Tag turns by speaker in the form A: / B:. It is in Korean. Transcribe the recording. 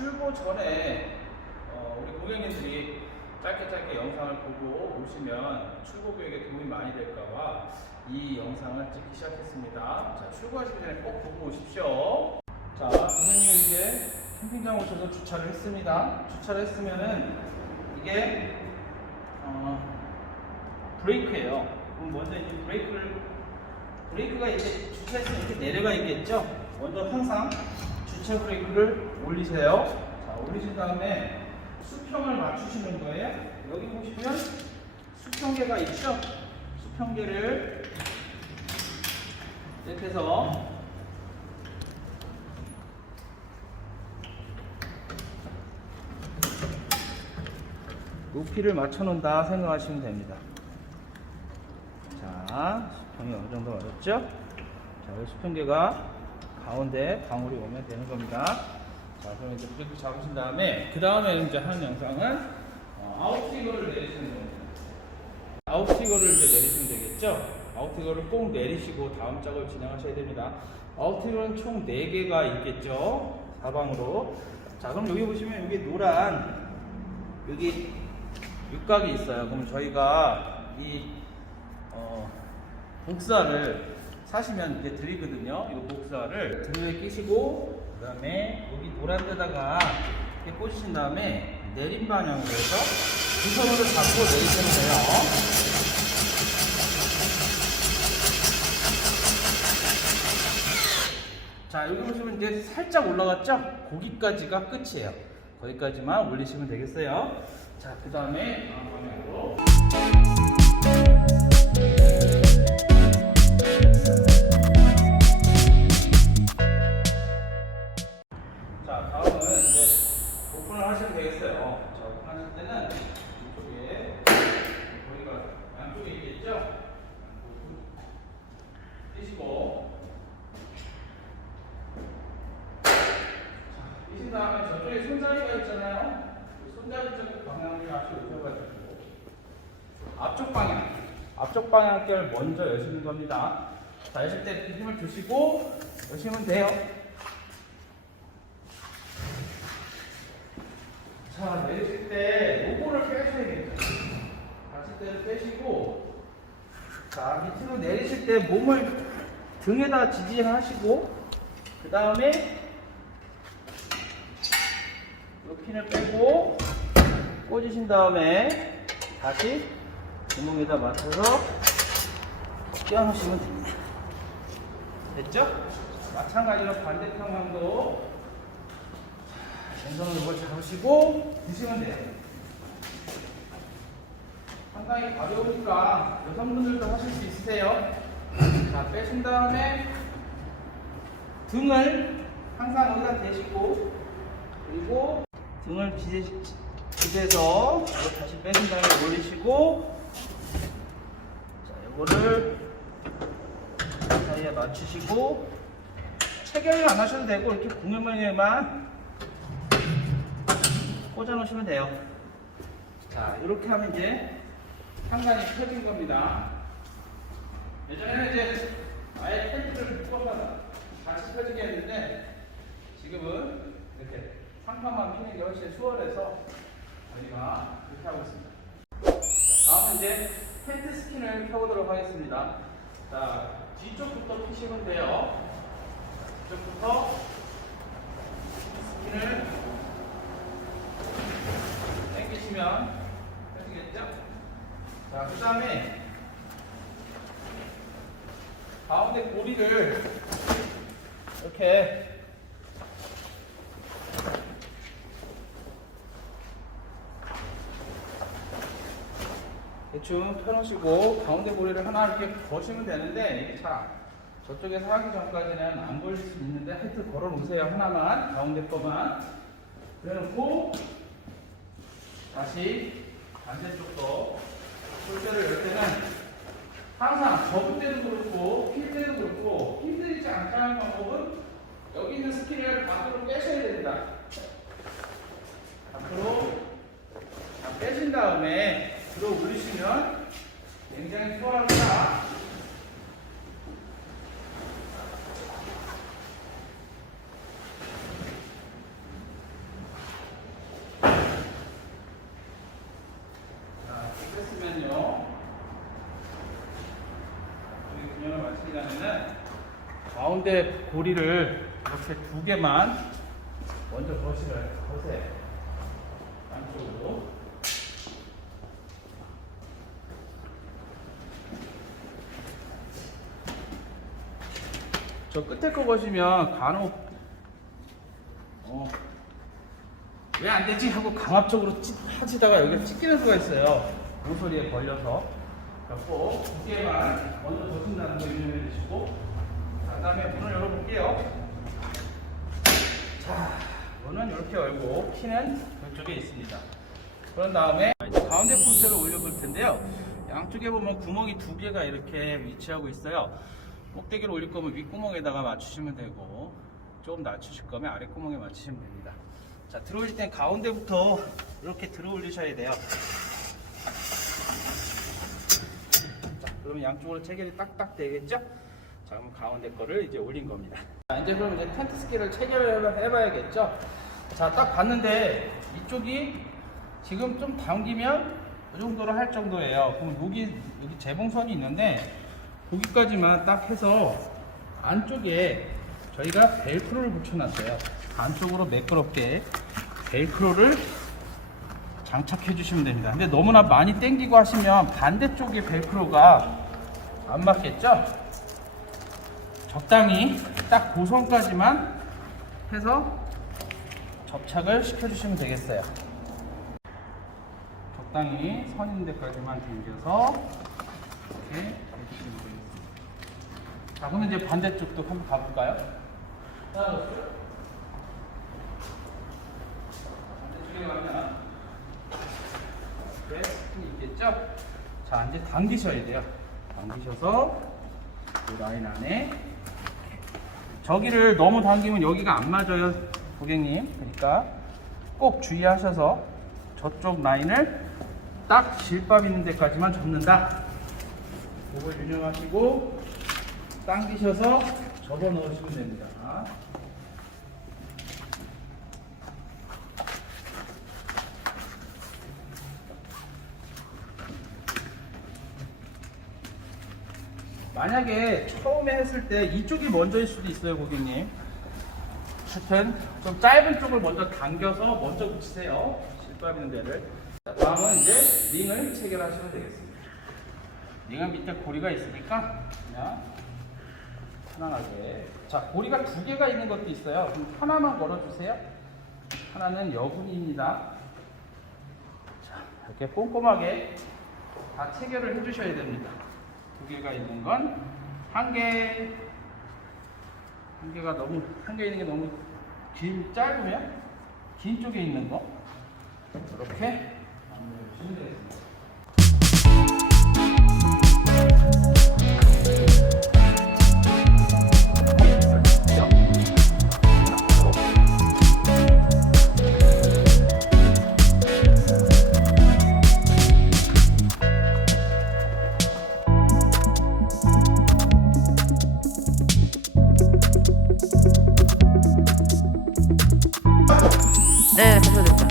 A: 출고 전에 어, 우리 고객님들이 짧게 짧게 영상을 보고 오시면 출고 교육에 도움이 많이 될까봐 이 영상을 찍기 시작했습니다. 자, 출고하시기 전에 꼭 보고 오십시오. 자, 고객님 이제 캠핑장 오셔서 주차를 했습니다. 주차를 했으면은 이게 어, 브레이크예요. 그럼 먼저 이제 브레이크를 브레이크가 이제 주차했으면 이렇게 내려가 있겠죠? 먼저 항상 주차 브레이크를 올리세요. 자, 올리신 다음에 수평을 맞추시는 거예요. 여기 보시면 수평계가 있죠? 수평계를 이렇게 해서 높이를 맞춰 놓는다 생각하시면 됩니다. 자, 수평이 어느 정도 맞았죠? 자, 이 수평계가 가운데 방울이 오면 되는 겁니다. 자, 그럼 이제 브레이크 잡으신 다음에 그 다음에 이제 하는 영상은 어, 아웃티거를 내리시는 겁니다. 아웃티거를 이제 내리시면 되겠죠? 아웃티거를 꼭 내리시고 다음 작업을 진행하셔야 됩니다. 아웃티거는 총 4개가 있겠죠? 사방으로. 자, 그럼 여기 보시면 여기 노란 여기 육각이 있어요. 그럼 저희가 이 어, 복사를 사시면 이제 드리거든요. 이 복사를 드릴에 끼시고 그 다음에 여기 노란 데다가 이렇게 꽂으신 다음에 내림 방향으로 해서 두 손으로 잡고 내리시면 돼요. 자 여기 보시면 이제 살짝 올라갔죠? 거기까지가 끝이에요. 거기까지만 올리시면 되겠어요. 자그 다음에 방향으로. 다음에 저쪽에 손잡이가 있잖아요. 그 손잡이 쪽 방향을 다시 오셔가지고 앞쪽 방향, 앞쪽 방향을 먼저 여시는 겁니다. 자, 여실 때 힘을 주시고 여시면 돼요. 자, 내리실 때 요거를 빼셔야 됩니다. 받칠 때를 빼시고, 자, 밑으로 내리실 때 몸을 등에다 지지하시고, 그 다음에 요 핀을 빼고, 꽂으신 다음에 다시 구멍에다 맞춰서 껴놓으시면 됩니다. 됐죠? 마찬가지로 반대 방향도 왼손으로 이걸 잡으시고 드시면 돼요. 상당히 가벼우니까 여성분들도 하실 수 있으세요. 자, 빼신 다음에 등을 항상 여기다 대시고 그리고 등을 기대, 기대서 다시 빼신 다음에 올리시고 자, 이거를 사이에 맞추시고 체결을 안 하셔도 되고 이렇게 공유면에만 꽂아 놓으시면 돼요. 자, 이렇게 하면 이제 상단이 펴진 겁니다. 예전에는 이제 아예 텐트를 묶어서 같이 펴지게 했는데 지금은 이렇게 상판만 피는 게 훨씬 수월해서 저희가 그렇게 하고 있습니다. 자, 다음은 이제 텐트 스킨을 펴보도록 하겠습니다. 자, 뒤쪽부터 피시면 돼요. 뒤쪽부터 스킨을 당기시면 펴지겠죠? 자, 그 다음에 가운데 고리를 이렇게 대충 펴놓으시고 가운데 고리를 하나 이렇게 거시면 되는데 이게 잘 저쪽에서 하기 전까지는 안 걸릴 수 있는데 하여튼 걸어 놓으세요 하나만 가운데 거만 그래놓고 다시 반대쪽도 솔대를 열 때는 항상 접을 때도 그렇고 필 때도 그렇고 힘들지 않게 하는 방법은 여기 있는 스키를 밖으로 빼셔야 됩니다. 들어갑니다. 자, 됐으면요. 우리 균형을 맞추려면은 가운데 고리를 이렇게 두 개만 먼저 거실을 거세 안쪽으로 저 끝에 거 보시면 간혹 어, 왜 안 되지 하고 강압적으로 찢, 하시다가 여기 찢기는 수가 있어요. 모서리에 걸려서. 그래서 두 개만 먼저 거신다는 거 유념해 주시고 자, 그다음에 문을 열어볼게요. 자, 문은 이렇게 열고 키는 이쪽에 있습니다. 그런 다음에 가운데 포스를 올려볼 텐데요. 양쪽에 보면 구멍이 두 개가 이렇게 위치하고 있어요. 꼭대기를 올릴 거면 윗구멍에다가 맞추시면 되고 조금 낮추실 거면 아랫구멍에 맞추시면 됩니다. 자, 들어올릴 땐 가운데부터 이렇게 들어 올리셔야 돼요. 자, 그러면 양쪽으로 체결이 딱딱 되겠죠? 자, 그럼 가운데 거를 이제 올린 겁니다. 자, 이제 그럼 이제 텐트 스키를 체결을 해봐야겠죠? 자, 딱 봤는데 이쪽이 지금 좀 당기면 이 정도로 할 정도예요. 그럼 여기, 여기 재봉선이 있는데 거기까지만 딱 해서 안쪽에 저희가 벨크로를 붙여놨어요. 안쪽으로 매끄럽게 벨크로를 장착해 주시면 됩니다. 근데 너무나 많이 당기고 하시면 반대쪽에 벨크로가 안 맞겠죠? 적당히 딱 고선까지만 해서 접착을 시켜주시면 되겠어요. 적당히 선 있는 데까지만 당겨서 이렇게 해주시면 되겠습니다. 자, 그럼 이제 반대쪽도 한번 가볼까요? 반대쪽에 가면 이렇게 스푼이 있겠죠? 자, 이제 당기셔야 돼요. 당기셔서 이 라인 안에 저기를 너무 당기면 여기가 안 맞아요, 고객님. 그러니까 꼭 주의하셔서 저쪽 라인을 딱 질밥 있는 데까지만 접는다. 그걸 유념하시고 당기셔서 접어 넣으시면 됩니다. 만약에 처음에 했을 때 이쪽이 먼저일 수도 있어요, 고객님. 하여튼 좀 짧은 쪽을 먼저 당겨서 먼저 붙이세요. 실밥 있는 데를. 자, 다음은 이제 링을 체결하시면 되겠습니다. 링은 밑에 고리가 있으니까 그냥 편안하게. 자, 고리가 두 개가 있는 것도 있어요. 그럼 하나만 걸어주세요. 하나는 여분입니다. 자, 이렇게 꼼꼼하게 다 체결을 해주셔야 됩니다. 두 개가 있는 건 한 개, 한 개가 너무, 한 개 있는 게 너무 긴, 짧으면 긴 쪽에 있는 거 이렇게 만들어주시면 되겠습니다. ええー、そうです。か